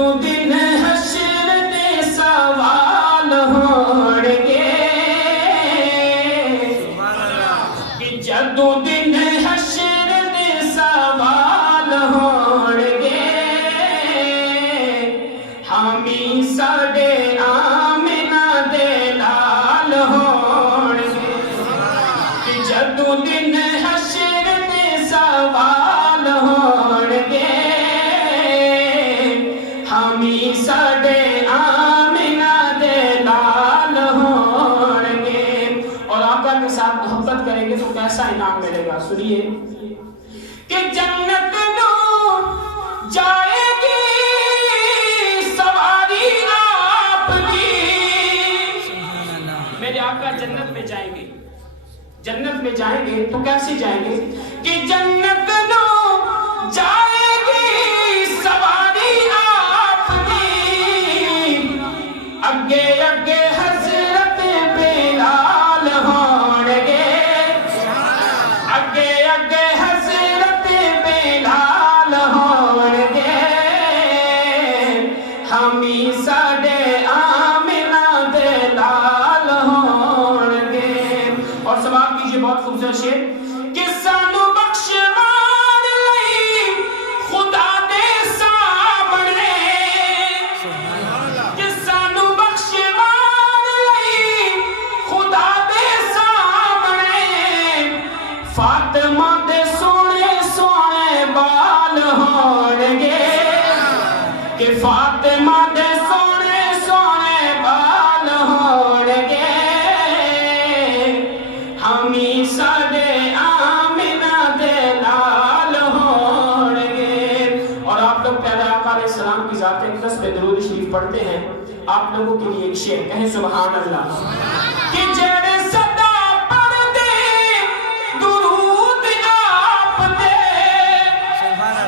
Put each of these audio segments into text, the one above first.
جدوں دن حشر دے سوال ہون گے کہ جدوں دن حشر دے سوال ہون گے حامی ساڈے آمنہ دے لال ہون گے کہ جدوں دن حشر دے سوال ہون گے حامی ساڈے آمنہ دے لال ہون گے۔ اور آقا کے ساتھ محبت کریں گے تو کیسا انعام ملے گا، سنیے کہ جنت نو جائے گی سواری آپ کی۔ میرے آقا جنت میں جائیں گے، جنت میں جائیں گے تو کیسے جائیں گے کہ جنت نو جائے گی سواری آپ کی، اگے اگے حضرت بلال ہون گے، اگے اگے حضرت بلال ہون گے، حامی ساڈے آمنہ دے لال ہون گے۔ اور سماعت کیجئے بہت خوبصورت شعر کہ سانو بخشوان لئی خدا دے سامنے، کہ سانو بخشوان لئی خدا دے سامنے، فاطمہ دے سونے سونے بال ہون گے، کہ فاطمہ دے سونے سونے بال ہون گے، حامی ساڈے آمنہ دے لال ہون گے۔ اور آپ لوگ پیارے آقا علیہ السلام کی ذات اقدس پہ درود شریف پڑھتے ہیں، آپ لوگوں کے لیے ایک شعر، کہیں سبحان اللہ، کہ جڑے صدا پڑھ دے درود آپ دے،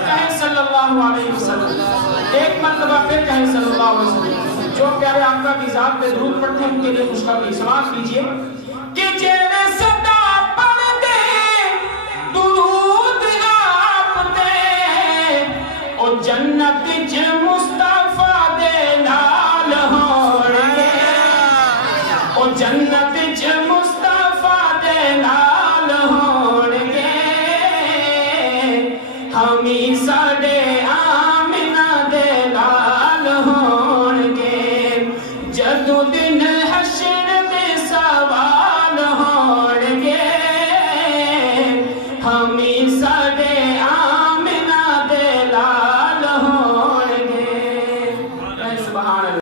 کہیں صلی اللہ علیہ وسلم، ایک مرتبہ پھر کہیں صلی اللہ علیہ وسلم۔ جو پیارے آقا کی ذات پہ درود پڑھتے ہیں ان کے لیے خوشخبری، سماعت کیجئے کہ جڑے صدا پڑھ دے درود آپ دے، او جنت وچ مصطفیٰ دے نال ہون گے، او جنت وچ مصطفیٰ دے نال ہون گے، حامی ساڈے آمنہ دے لال ہون گے، جدوں دن حشر دے سوال ہون گے، حامی ساڈے آمنہ دے لال ہون گے۔ سبحان اللہ۔